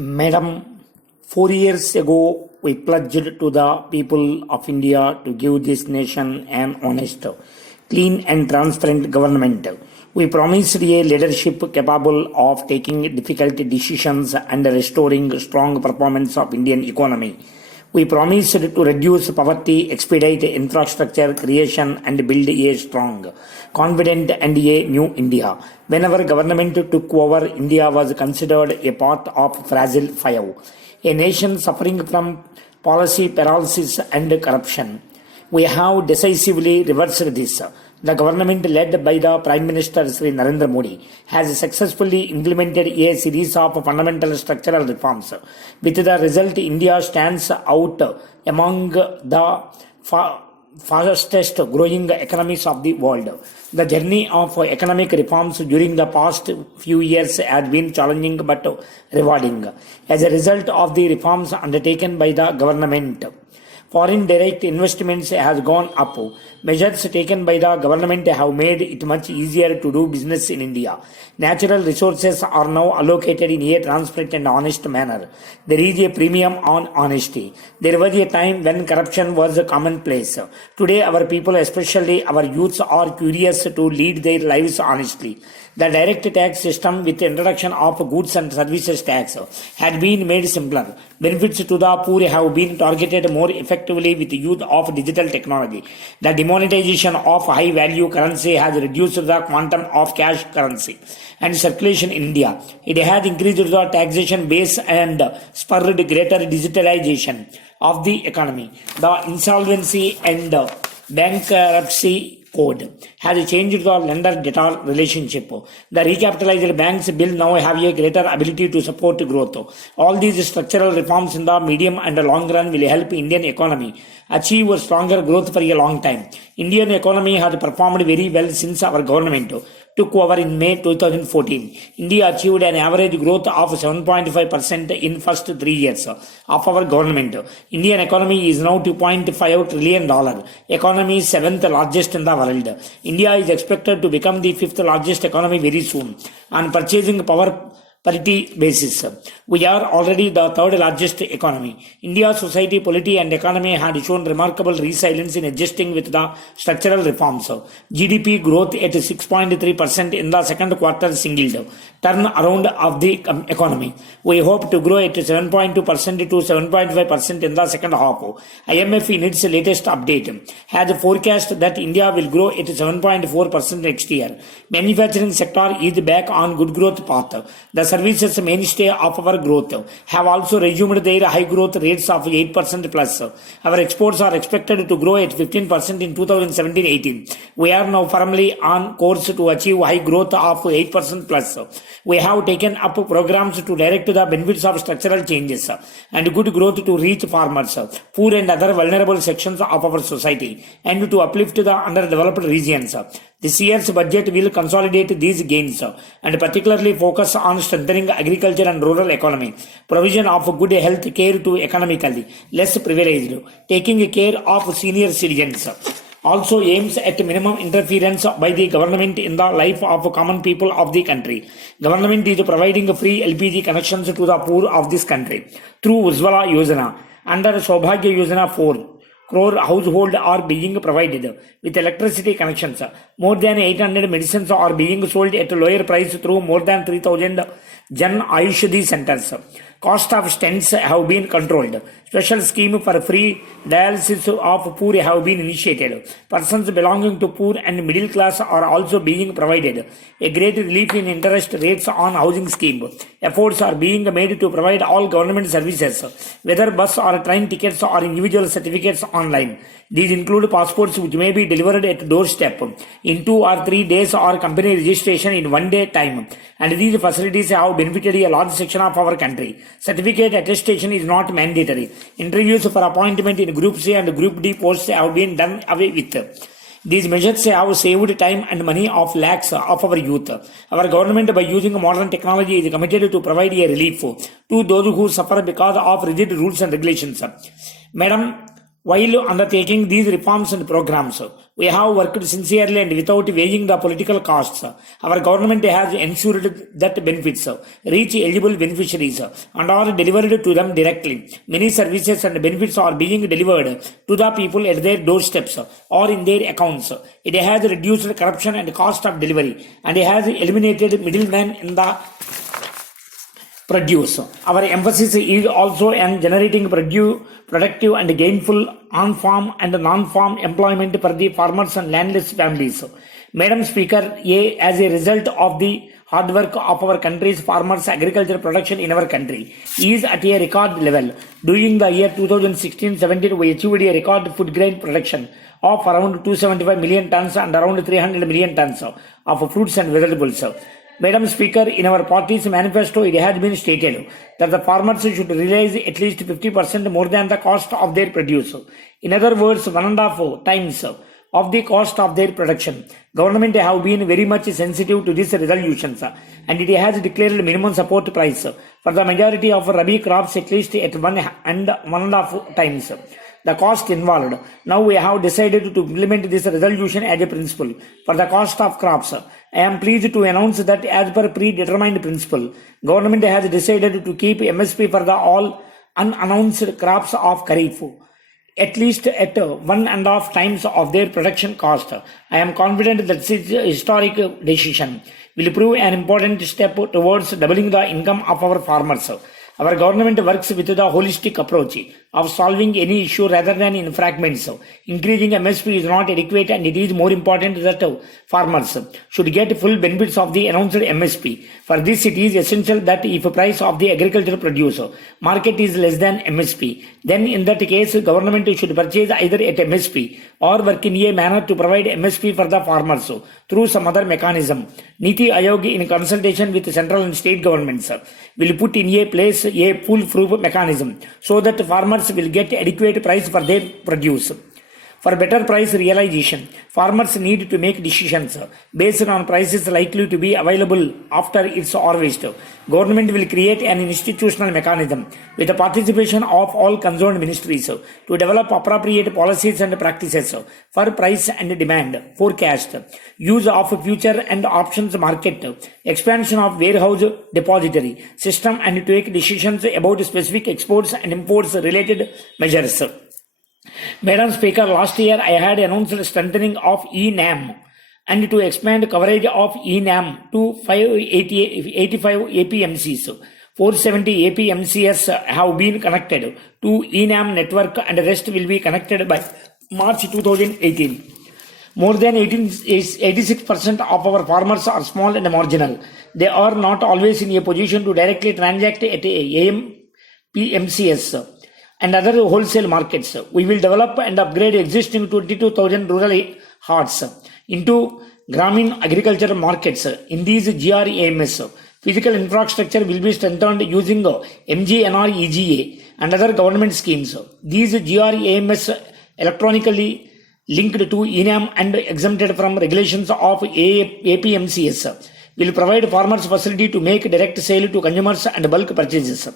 Madam, 4 years ago, we pledged to the people of India to give this nation an honest, clean, and transparent government. We promised a leadership capable of taking difficult decisions and restoring strong performance of Indian economy. We promised to reduce poverty, expedite infrastructure creation, and build a strong, confident, and a new India. When our government took over, India was considered a part of fragile five, a nation suffering from policy paralysis and corruption. We have decisively reversed this. The government led by the Prime Minister Sri Narendra Modi has successfully implemented a series of fundamental structural reforms. With the result, India stands out among the fastest growing economies of the world. The journey of economic reforms during the past few years has been challenging but rewarding. As a result of the reforms undertaken by the government, foreign direct investments has gone up. Measures taken by the government have made it much easier to do business in India. Natural resources are now allocated in a transparent and honest manner. There is a premium on honesty. There was a time when corruption was commonplace. Today, our people, especially our youths, are curious to lead their lives honestly. The direct tax system with the introduction of goods and services tax had been made simpler. Benefits to the poor have been targeted more effectively with the use of digital technology. The demonetization of high value currency has reduced the quantum of cash currency and circulation in India. It has increased the taxation base and spurred greater digitalization of the economy. The insolvency and bankruptcy code has changed the lender-debtor relationship. The recapitalized banks bill now have a greater ability to support growth. All these structural reforms in the medium and long run will help Indian economy achieve stronger growth for a long time. Indian economy has performed very well since our government took over in May 2014. India achieved an average growth of 7.5% in first 3 years of our government. Indian economy is now $2.5 trillion. Economy is 7th largest in the world. India is expected to become the 5th largest economy very soon. On purchasing power parity basis, we are already the 3rd largest economy. India's society, polity, and economy had shown remarkable resilience in adjusting with the structural reforms. GDP growth at 6.3% in the second quarter signaled turn around of the economy. We hope to grow at 7.2% to 7.5% in the second half. IMF in its latest update has forecast that India will grow at 7.4% next year. Manufacturing sector is back on good growth path. The services mainstay of our growth have also resumed their high growth rates of 8% plus. Our exports are expected to grow at 15% in 2017-18. We are now firmly on course to achieve high growth of 8% plus. We have taken up programs to direct the benefits of structural changes and good growth to reach farmers, poor and other vulnerable sections of our society, and to uplift the underdeveloped regions. This year's budget will consolidate these gains and particularly focus on strengthening agriculture and rural economy, provision of good health care to economically less privileged, taking care of senior citizens. Also aims at minimum interference by the government in the life of common people of the country. Government is providing free LPG connections to the poor of this country through Ujjwala Yojana. Under Saubhagya Yojana 4 crore households are being provided with electricity connections. More than 800 medicines are being sold at a lower price through more than 3,000 Jan Ayushdi centers. Cost of stents have been controlled. Special scheme for free dialysis of poor have been initiated. Persons belonging to poor and middle class are also being provided a great relief in interest rates on housing scheme. Efforts are being made to provide all government services, whether bus or train tickets or individual certificates online. These include passports which may be delivered at doorstep in 2 or 3 days or company registration in 1 day time. And these facilities have benefited a large section of our country. Certificate attestation is not mandatory. Interviews for appointment in Group C and Group D posts have been done away with. These measures have saved time and money of lakhs of our youth. Our government, by using modern technology, is committed to provide a relief to those who suffer because of rigid rules and regulations. Madam, While undertaking these reforms and programs, we have worked sincerely and without weighing the political costs. Our government has ensured that benefits reach eligible beneficiaries and are delivered to them directly. Many services and benefits are being delivered to the people at their doorsteps or in their accounts. It has reduced corruption and cost of delivery and has eliminated middlemen in the produce. Our emphasis is also on generating productive and gainful on-farm and non-farm employment for the farmers and landless families. Madam Speaker, as a result of the hard work of our country's farmers, agriculture production in our country is at a record level. During the year 2016-17, we achieved a record food grain production of around 275 million tons and around 300 million tons of fruits and vegetables. Madam Speaker, in our party's manifesto, it has been stated that the farmers should realize at least 50% more than the cost of their produce. In other words, 1.5 times of the cost of their production. Government have been very much sensitive to these resolutions and it has declared minimum support price for the majority of Rabi crops at least at 1.5 times the cost involved. Now we have decided to implement this resolution as a principle for the cost of crops. I am pleased to announce that as per predetermined principle, government has decided to keep MSP for the all unannounced crops of Kharif at least at 1.5 times of their production cost. I am confident that this historic decision will prove an important step towards doubling the income of our farmers. Our government works with the holistic approach of solving any issue rather than in fragments. Increasing MSP is not adequate and it is more important that farmers should get full benefits of the announced MSP. For this, it is essential that if the price of the agricultural produce market is less than MSP, then in that case, government should purchase either at MSP or work in a manner to provide MSP for the farmers through some other mechanism. Niti Aayog, in consultation with central and state governments, will put in a place a foolproof mechanism so that farmers will get adequate price for their produce. For better price realization, farmers need to make decisions based on prices likely to be available after its harvest. Government will create an institutional mechanism with the participation of all concerned ministries to develop appropriate policies and practices for price and demand forecast, use of future and options market, expansion of warehouse depository system, and to take decisions about specific exports and imports related measures. Madam Speaker, last year I had announced strengthening of eNAM and to expand coverage of eNAM to 85 APMCs. 470 APMCs have been connected to eNAM network and the rest will be connected by March 2018. More than 86% of our farmers are small and marginal. They are not always in a position to directly transact at APMCs and other wholesale markets. We will develop and upgrade existing 22,000 rural hearts into Grameen agricultural markets. In these GRAMs, physical infrastructure will be strengthened using MGNREGA and other government schemes. These GRAMs electronically linked to eNAM and exempted from regulations of APMCs will provide farmers facility to make direct sale to consumers and bulk purchases.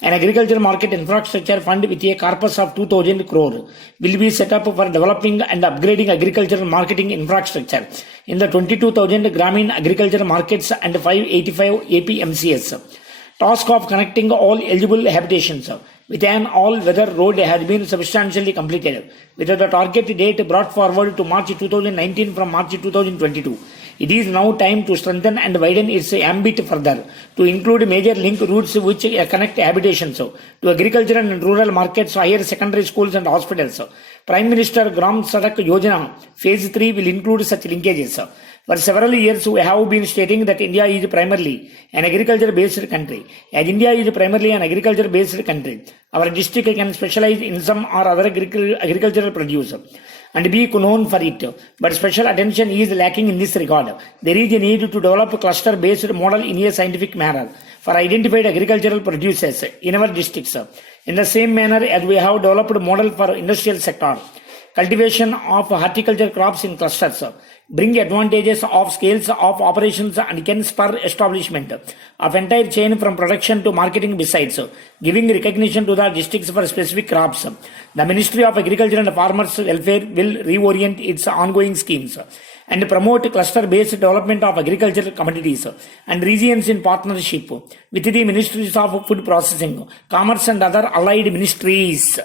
An agriculture market infrastructure fund with a corpus of 2,000 crore will be set up for developing and upgrading agricultural marketing infrastructure in the 22,000 Grameen agriculture markets and 585 APMCs. Task of connecting all eligible habitations with an all-weather road has been substantially completed, with the target date brought forward to March 2019 from March 2022. It is now time to strengthen and widen its ambit further to include major link routes which connect habitations to agricultural and rural markets, higher secondary schools and hospitals. Prime Minister Gram Sadak Yojana Phase 3 will include such linkages. For several years, we have been stating that India is primarily an agriculture-based country. As India is primarily an agriculture-based country, our district can specialize in some or other agricultural produce and be known for it. But special attention is lacking in this regard. There is a need to develop a cluster-based model in a scientific manner for identified agricultural producers in our districts. In the same manner as we have developed a model for industrial sector, cultivation of horticulture crops in clusters, bring advantages of scales of operations and can spur establishment of entire chain from production to marketing besides giving recognition to the districts for specific crops. The Ministry of Agriculture and Farmers Welfare will reorient its ongoing schemes and promote cluster-based development of agricultural commodities and regions in partnership with the Ministries of Food Processing, Commerce and other allied ministries.